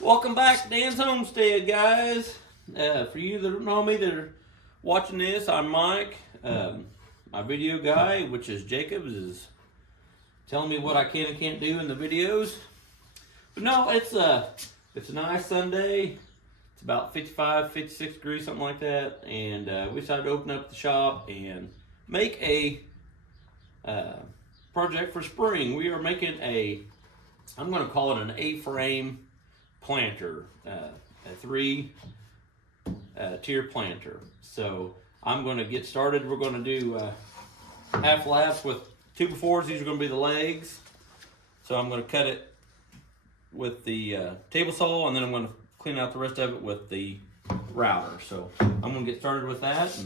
Welcome back to Dan's Homestead, guys. For you that don't know me that are watching this, I'm Mike. My video guy, which is Jacobs, is telling me what I can and can't do in the videos. But no, it's a nice Sunday. It's about 55, 56 degrees, something like that. And we decided to open up the shop and make a project for spring. We are making I'm going to call it an A-frame planter, a three tier planter. So I'm going to get started. We're going to do half laps with 2x4s. These are going to be the legs. So I'm going to cut it with the table saw, and then I'm going to clean out the rest of it with the router. So I'm going to get started with that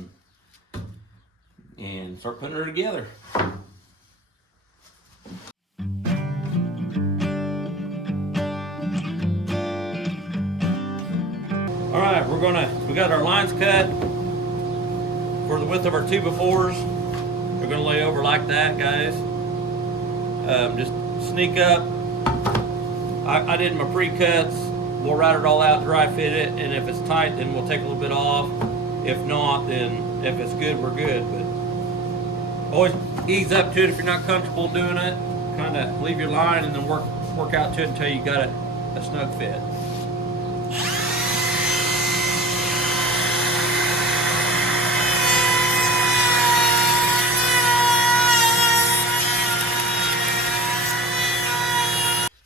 and start putting her together. All right, we got our lines cut for the width of our 2x4s. We're gonna lay over like that, guys. Just sneak up. I did my pre-cuts. We'll route it all out, dry fit it, and if it's tight, then we'll take a little bit off. If not, then if it's good, we're good. But always ease up to it if you're not comfortable doing it. Kind of leave your line and then work out to it until you got a snug fit.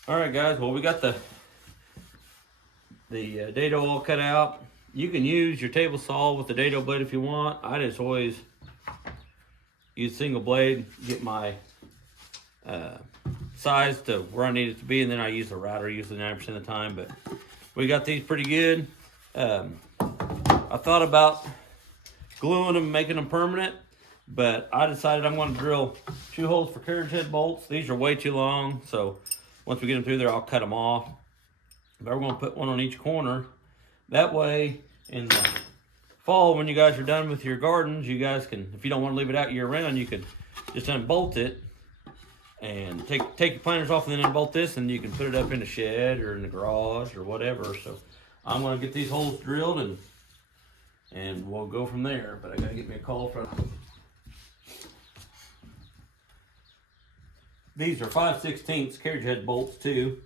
All right, guys. Well, we got the dado all cut out. You can use your table saw with the dado blade if you want. I just always use single blade, get my size to where I need it to be, and then I use the router usually 90% of the time. But we got these pretty good. I thought about gluing them, making them permanent, but I decided I'm going to drill 2 holes for carriage head bolts. These are way too long, so once we get them through there, I'll cut them off. But we're going to put one on each corner. That way, in the fall, when you guys are done with your gardens, you guys can, if you don't want to leave it out year round, you can just unbolt it and take your planters off and then unbolt this, and you can put it up in the shed or in the garage or whatever. So I'm going to get these holes drilled and we'll go from there. But I got to get me a call from. These are 5/16 carriage head bolts too.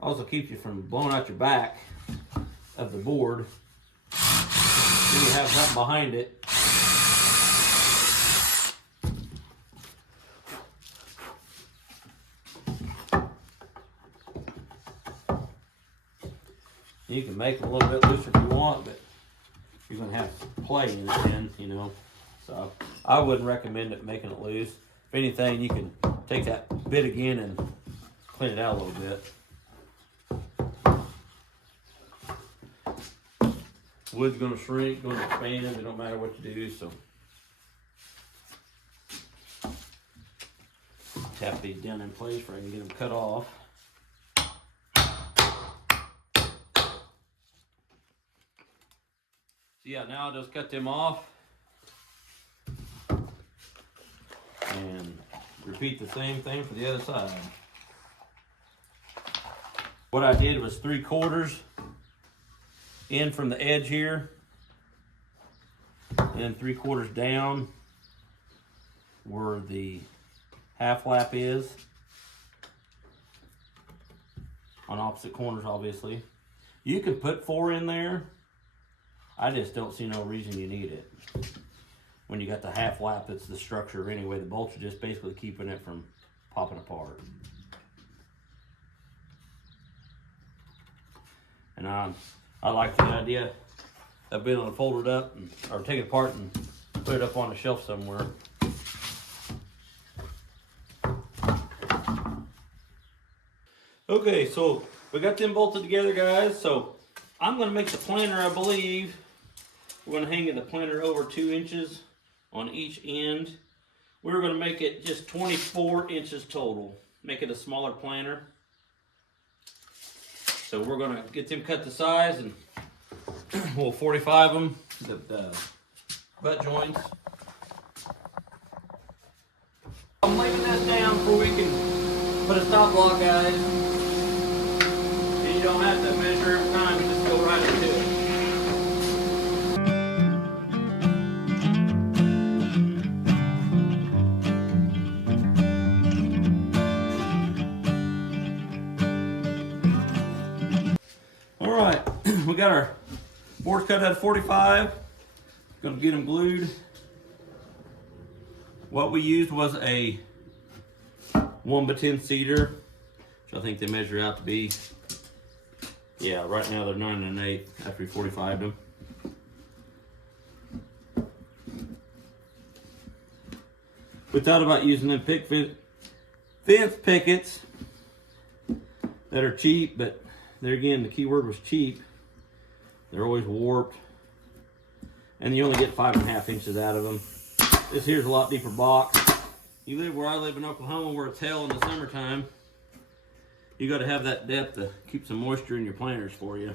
Also keeps you from blowing out your back of the board. Then you have something behind it. You can make them a little bit looser if you want, but you're going to have play in it then, you know. So I wouldn't recommend it making it loose. If anything, you can take that bit again and clean it out a little bit. Wood's going to shrink, going to expand. It don't matter what you do. So tap these down in place where I can get them cut off. So yeah, now I'll just cut them off and repeat the same thing for the other side. What I did was 3/4 in from the edge here, and then 3/4 down where the half lap is, on opposite corners obviously. You can put 4 in there. I just don't see no reason you need it. When you got the half lap, that's the structure anyway. The bolts are just basically keeping it from popping apart. And I like the idea of being able to fold it up or take it apart and put it up on a shelf somewhere. Okay, so we got them bolted together, guys. So I'm going to make the planter, I believe. We're going to hang the planter over 2 inches on each end. We're going to make it just 24 inches total. Make it a smaller planter. So we're going to get them cut to size, and we'll 45 them, the butt joints. I'm laying this down before we can put a stop block, guys. And you don't have to measure every time, you just go right into it. All right, we got our boards cut out of 45. Gonna get them glued. What we used was a 1x10 cedar, which I think they measure out to be, yeah, right now they're 9 1/8 after we 45'd them. We thought about using them fence pickets that are cheap, but there again, the key word was cheap. They're always warped, and you only get 5.5 inches out of them. This here's a lot deeper box. You live where I live in Oklahoma, where it's hell in the summertime. You got to have that depth to keep some moisture in your planters for you.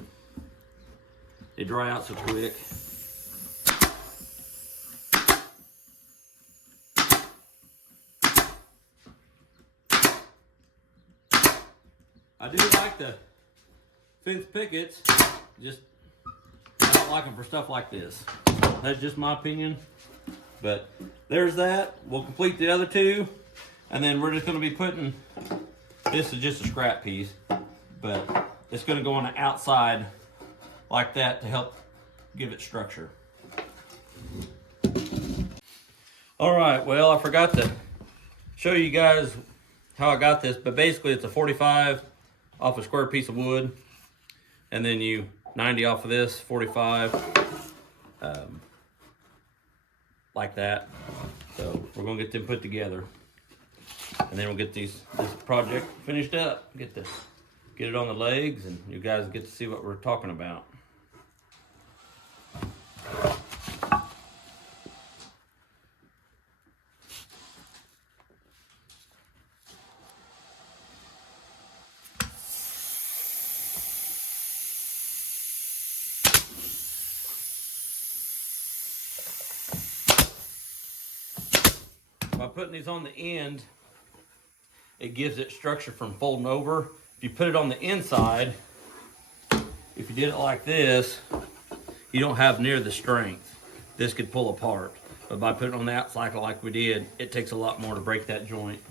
They dry out so quick. I do like the fence pickets, just I don't like them for stuff like this. That's just my opinion. But there's that. We'll complete the other two, and then we're just going to be putting, this is just a scrap piece, but it's going to go on the outside like that to help give it structure. All right, well, I forgot to show you guys how I got this, but basically it's a 45 off a square piece of wood, and then you 90 off of this 45, like that. So we're gonna get them put together, and then we'll get this project finished up. Get it on the legs, and you guys get to see what we're talking about. By putting these on the end, it gives it structure from folding over. If you put it on the inside, if you did it like this, you don't have near the strength. This could pull apart. But by putting it on the outside like we did, it takes a lot more to break that joint.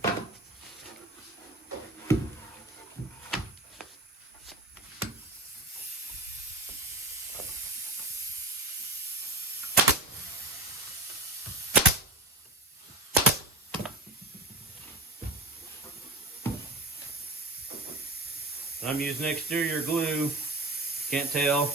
I'm using exterior glue, can't tell.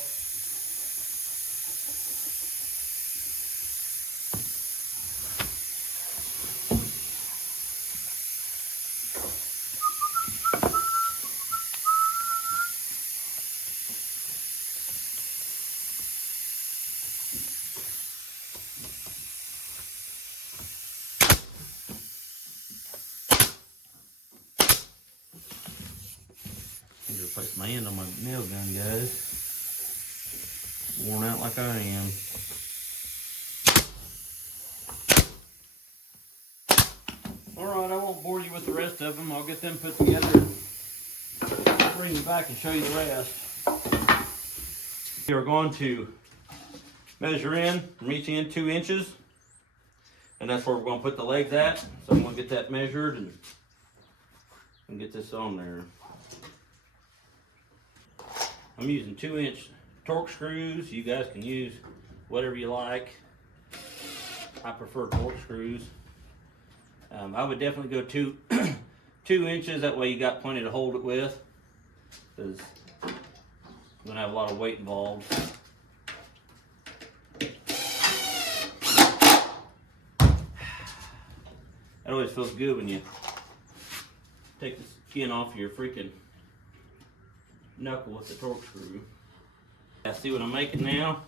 I need to replace my end on my nail gun, guys. Worn out like I am. Alright, I won't bore you with the rest of them. I'll get them put together and bring them back and show you the rest. We are going to measure in from each end 2 inches. And that's where we're going to put the legs at. So I'm going to get that measured and get this on there. I'm using 2-inch Torque screws. You guys can use whatever you like. I prefer Torque screws. I would definitely go 2 inches. That way you got plenty to hold it with, because you're gonna have a lot of weight involved. That always feels good when you take the skin off your freaking knuckle with the Torque screw. I see what I'm making now.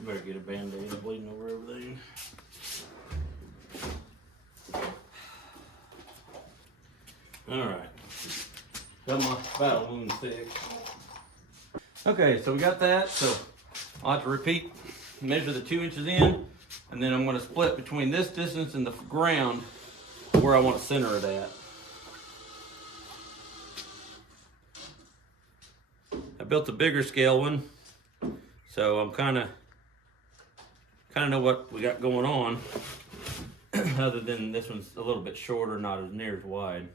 Better get a band-aid. I'm bleeding over everything. Alright. Got my battle wound fixed. Okay, so we got that. So I'll have to repeat, measure the 2 inches in, and then I'm going to split between this distance and the ground where I want to center it at. I built a bigger scale one, so I'm kind of know what we got going on. Other than this one's a little bit shorter, not as near as wide.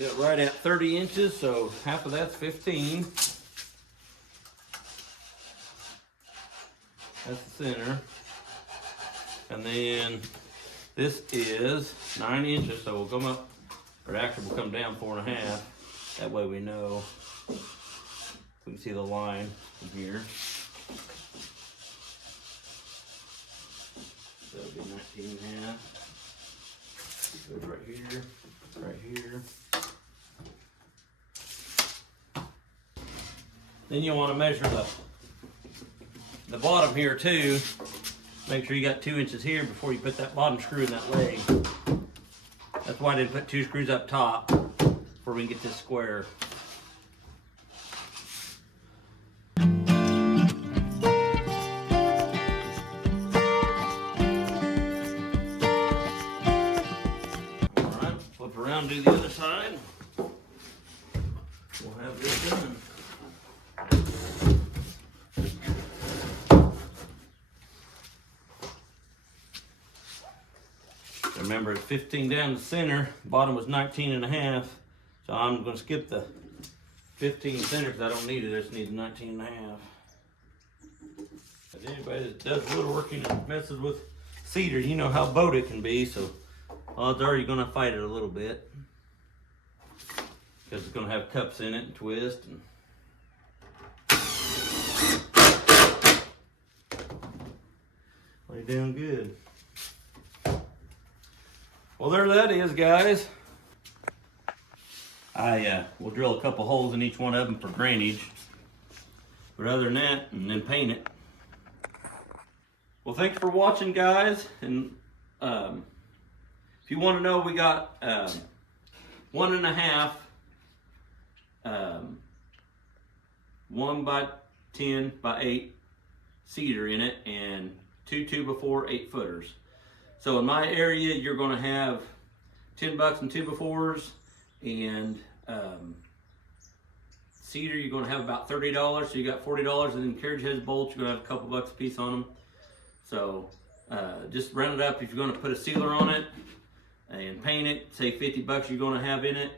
Got right at 30 inches, so half of that's 15. That's the center. And then this is 9 inches, so we'll come up, or actually we'll come down 4.5. That way we know. We can see the line from here. So it'll be 19.5. Goes right here, right here. Then you want to measure the bottom here too. Make sure you got 2 inches here before you put that bottom screw in that leg. That's why I didn't put 2 screws up top before we can get this square. Alright, flip around, do the other side. We'll have this done. Remember, it's 15 down the center, bottom was 19.5, so I'm going to skip the 15 center because I don't need it, I just need the 19.5. As anybody that does woodworking and messes with cedar, you know how bowed it can be, so odds are you're going to fight it a little bit because it's going to have cups in it and twist. And well, you're doing good. Well, there that is, guys. I will drill a couple holes in each one of them for drainage. But other than that, and then paint it. Well, thanks for watching, guys. And if you want to know, we got 1.5 1 by 10 by 8 cedar in it, and 2 2x4 8-footers. So in my area, you're going to have $10 and 2x4s, and cedar you're going to have about $30. So you got $40, and then carriage heads bolts you're going to have a couple bucks a piece on them. So just round it up. If you're going to put a sealer on it and paint it, say $50 you're going to have in it,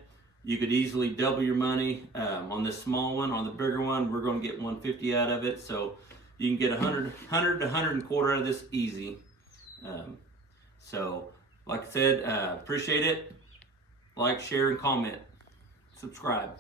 you could easily double your money on this small one. On the bigger one, we're going to get $150 out of it. So you can get 100 to 125 out of this easy. So, like I said, appreciate it. Like, share, and comment. Subscribe.